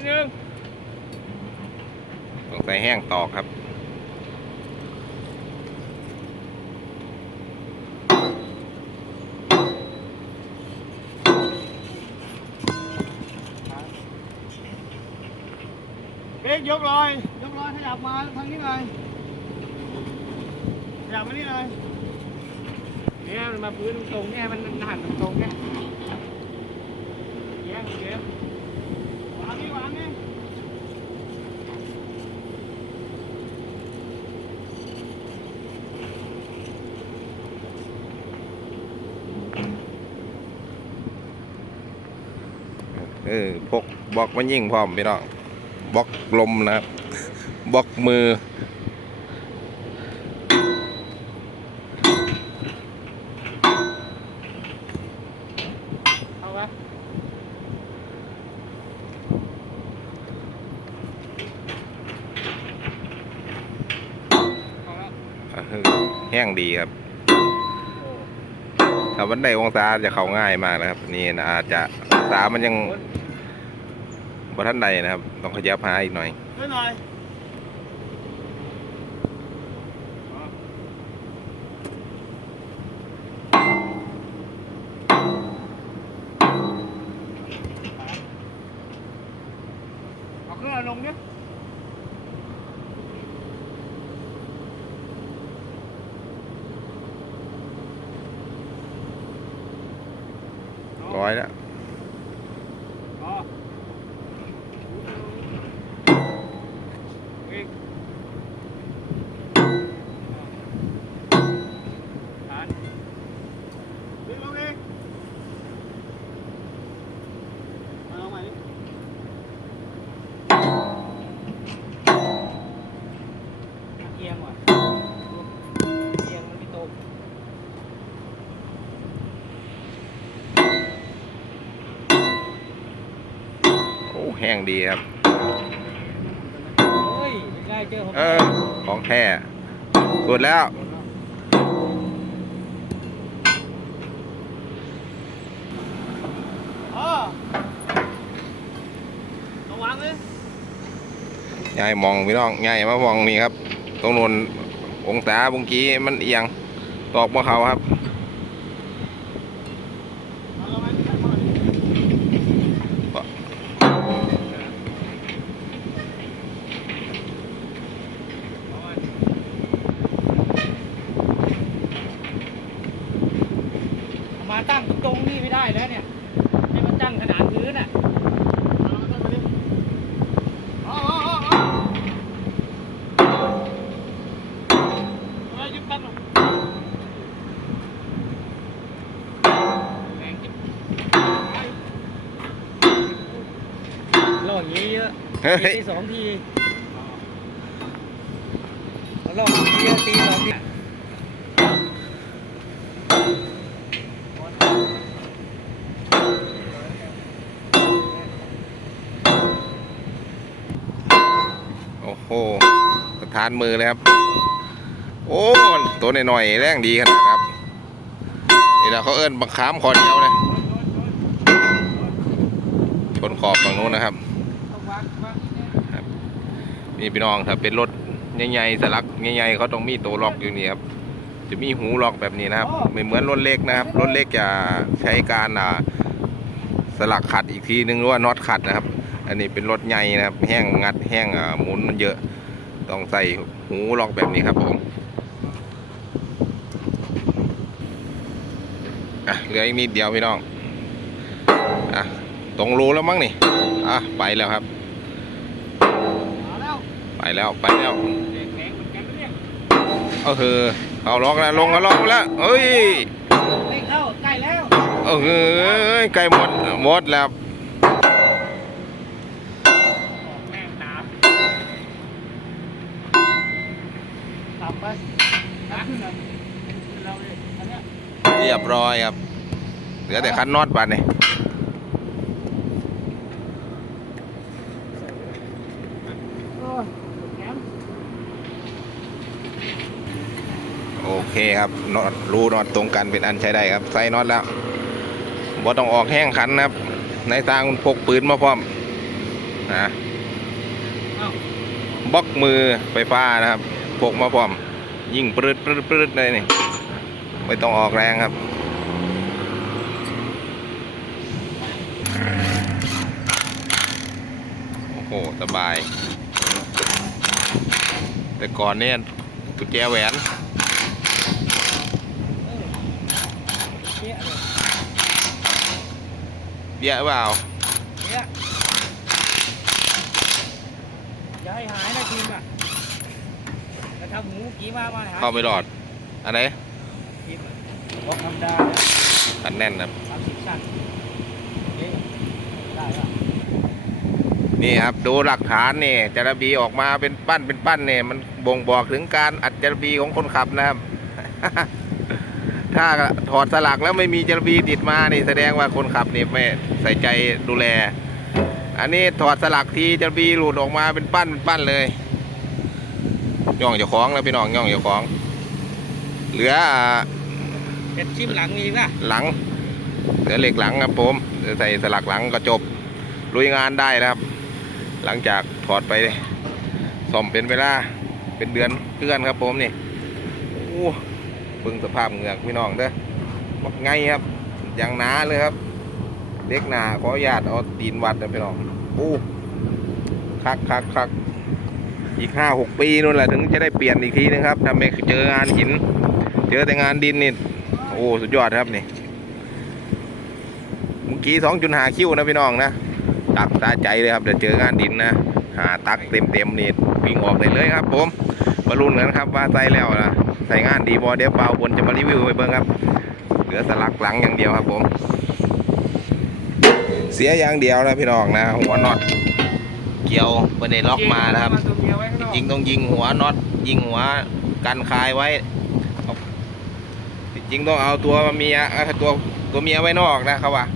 นิดนึงต้องใส่แห้งตอกครับเบ๊กยกลอยยกลอยขยับมาทางนี้หน่อยขยับมานี่หน่อยเนี่ยมันมาพื้นตรงๆเนี่ยมันหันตรงๆเนี่ยเยี่ยมเยี่ยมวางนี่วางนี่ เออพกบล็อกมันยิ่งพร้อมพี่น้องบล็อกลมนะครับบล็อกมือ เอาปะเอาละเออแห้งดีครับ ถ้าวันใดองศาจะเข้าง่ายมากนะครับ นี่นะอาจจะองศามันยัง บ่ทันใดนะครับ ต้องขยับหาอีกหน่อยช่วยหน่อยเอาเครื่องเอาลงเนี่ยร้อยแล้ว อ๋ออีกฐานดึงลงอีกมาลงใหม่ดิเอียงว่ะเอียงมันไม่ตรง โอ้ แห้งดีครับ เฮ้ยไม่ได้เจอผมเออ ของแท้สุดแล้วเออระวังเลยง่ายมองพี่น้องง่ายมามองนี่ครับ ตรงนู้นองศาเมื่อกี้มันเอียงตอกมาเขาครับ เอาลงไปข้างบนเอาไว้เอามา ตั้งตรงนี่ไม่ได้แล้วเนี่ยให้มันตั้งขนาดพื้นอะเอามาตั้งมาดิเอาเอาเอาเอาเอายึดตั้งหน่อยแรงจิ๊บลอกอย่างนี้เยอะเฮ้ยตีสองทีเอาลอกอย่างนี้เยอะตีสองที โอ้สถานมือเลยครับ โอ้ตัวหน่อยๆแรงดีขนาดครับนี่แหละเขาเอิ้นบักขามคอเดียวนะชนขอบฝั่งนู้นนะครับ นี่พี่น้องถ้าเป็นรถใหญ่ๆสลักใหญ่ๆเขาต้องมีตัวล็อกอยู่นี่ครับจะมีหูล็อกแบบนี้นะครับ ไม่เหมือนรถเล็กนะครับรถเล็กจะใช้การสลักขัดอีกทีนึงหรือว่าน็อตขัดนะครับ อันนี้เป็นรถใหญ่นะครับ แห้งงัดแห้งอ่าหมุนมันเยอะ ต้องใส่หูล็อกแบบนี้ครับผมอะเหลืออีกนิดเดียวพี่น้องอะตรงรูแล้วมั้งนี่อะไปแล้วครับเอาแล้วไปแล้วไปแล้วเด็กแข็งเหมือนกันนะเนี่ยเออคือเอาล็อกแล้วลงแล้วล็อกแล้วเอ้ยไม่เข้าใกล้แล้วเออเฮ้ยใกล้หมดหมดแล้ว แม่งน้ำต่ำไปน้ำขึ้น เลยขึ้นเราเลยอันเนี้ยบร้อยครับ เหลือแต่คันน็อตบัดนี่โอเคครับน็อตรูน็อตตรงกันเป็นอันใช้ได้ครับ ใส่น็อตแล้วบ่ต้องออกแห้งขันนะครับ ในทางมันพกปืนมาพร้อมนะบล็อกมือไฟฟ้านะครับพกมาพร้อม ยิ่งปรืดปรืดปรืดเลยนี่ไม่ต้องออกแรงครับ โอ้โห สบาย แต่ก่อนเนี่ยกุญแจแหวนเยเลยเปล่าเยอย่าให้หายนะทีมอะ ทำหมูกี่มามาหาเข้าไม่รอด อันไหนทีมอะบอกธรรมดาอันแน่นครับสามสิบชั้นเอ๊ะได้ละนี่ครับดูหลักฐานนี่จารบีออกมาเป็นปั้นเป็นปั้นเนี่ยมันบ่งบอกถึงการอัดจารบีของคนขับนะครับ ถ้าถอดสลักแล้วไม่มีจารบีติดมานี่แสดงว่าคนขับนี่ไม่ใส่ใจดูแล อันนี้ถอดสลักทีจารบีหลุดออกมาเป็นปั้นเป็นปั้นเลย ย่องเจ้าของแล้วพี่น้องย่องเจ้าของ เหลืออ่าเป็นชิมหลังมีอีกนะหลังเหลือเหล็กหลังครับผมเดี๋ยวใส่สลักหลังก็จบลุยงานได้นะครับ หลังจากถอดไปซ่อมเป็นเวลาเป็นเดือนเพื่อนครับผมนี่โอ้เบิ่งสภาพเหงือกพี่น้องเด้อบอกไงครับอย่างหนาเลยครับเล็กหนาขออนุญาตเอาตีนวัดนะพี่น้องโอ้คักคักคัก อีกห้าหกปีนู่นแหละถึงจะได้เปลี่ยนอีกทีนึงครับถ้าไม่เจองานหิน เจอแต่งานดินนี่โอ้สุดยอดครับนี่เมื่อกี้สองจุดหาคิวนะพี่น้องนะตักตาใจเลยครับเดี๋ยวเจองานดินนะหาตักเต็มเต็มนี่วิ่งออกได้เลยครับ ผมมาลุ้นกันครับว่าใส่แล้วนะใส่งานดีบอเดี๋ยวเปล่าบนจะมารีวิวไปเบิ่งครับ เหลือสลักหลังอย่างเดียวครับผม เสียอย่างเดียวนะพี่น้องนะหัวน็อต เกี่ยวไม่ได้ล็อกมานะครับตัวเมียไว้ข้างนอกจริงต้องยิงหัวน็อตยิงหัวกันคายไว้เอาจริงต้องเอาตัวเมียเอ้ยตัวตัวเมียไว้นอกนะครับว่า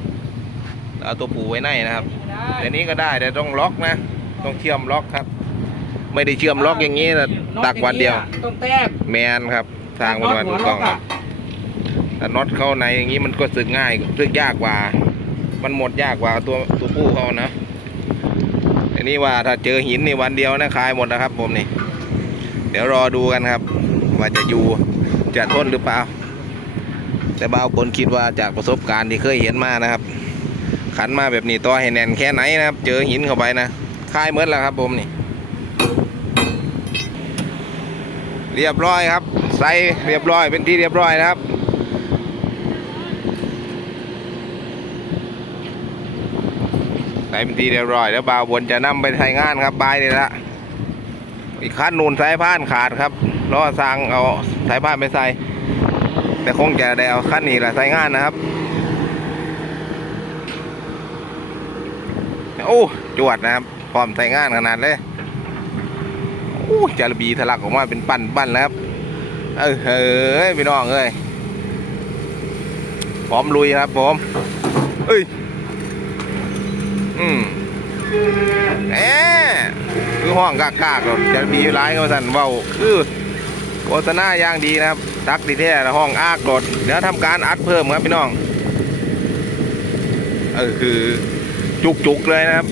แล้วเอาตัวผู้ไว้ในนะครับได้แต่นี้ก็ได้แต่ต้องล็อกนะต้องเชื่อมล็อกครับ ไม่ได้เชื่อมล็อกอย่างนี้นะตักวันเดียวต้องแต้มแมนครับทางวันวันถูกต้องครับแต่น็อตเข้าในอย่างนี้มันก็สึกง่ายสึกยากกว่า มันหมดยากกว่าตัวตัวผู้เขานะอั นี้ว่าถ้าเจอหินในวันเดียวนะคลายหมดนะครับ ผมนี่ เดี๋ยวรอดูกันครับ ว่าจะอยู่จะทนหรือเปล่า แต่บางคนคิดว่าจากประสบการณ์ที่เคยเห็นมานะครับ ขันมาแบบนี้ต่อให้แน่นแค่ไหนนะครับ เจอหินเข้าไปนะคลายเมือแล้วครับ ผมนี่ เรียบร้อยครับ ใส่เรียบร้อยเป็นที่เรียบร้อยนะครับ ใส่เป็นทีเรียบร้อยแล้วบ่าวบนจะนำไปใช้งานครับบายเลยละอีกขั้นนูนสายพานขาดครับล้อสางเอาสายพานไปใส่แต่คงจะได้เอาขั้นนี้แหละใส่งานนะครับโอ้จวดนะครับพร้อมใส่งานขนาดเลยโอ้จาระบีทะลักออกมาเป็นปั้นปั้นแล้วครับเออเฮ้ยพี่น้องเอ้ยพร้อมลุยครับผมเอ้ย อืมเอ๊คือห้องกากากๆหรอกจะบีร้ายเขาสั่นเบาคือโฆษณาอย่างดีนะครับตักดีแท้ห้องอากโดดเดี๋ยวทำการอัดเพิ่มครับพี่น้องเออคือจุกๆเลยนะครับ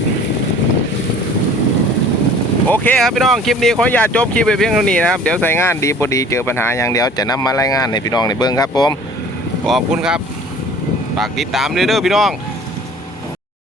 โอเคครับพี่น้องคลิปนี้ขออนุญาตจบคลิปไปเพียงเท่านี้นะครับเดี๋ยวใส่งานดีพอดีเจอปัญหาอย่างเดียวจะนำมารายงานให้พี่น้องในเบิ้องครับผมขอบคุณครับฝากติดตามด้วยเด้อพี่น้อง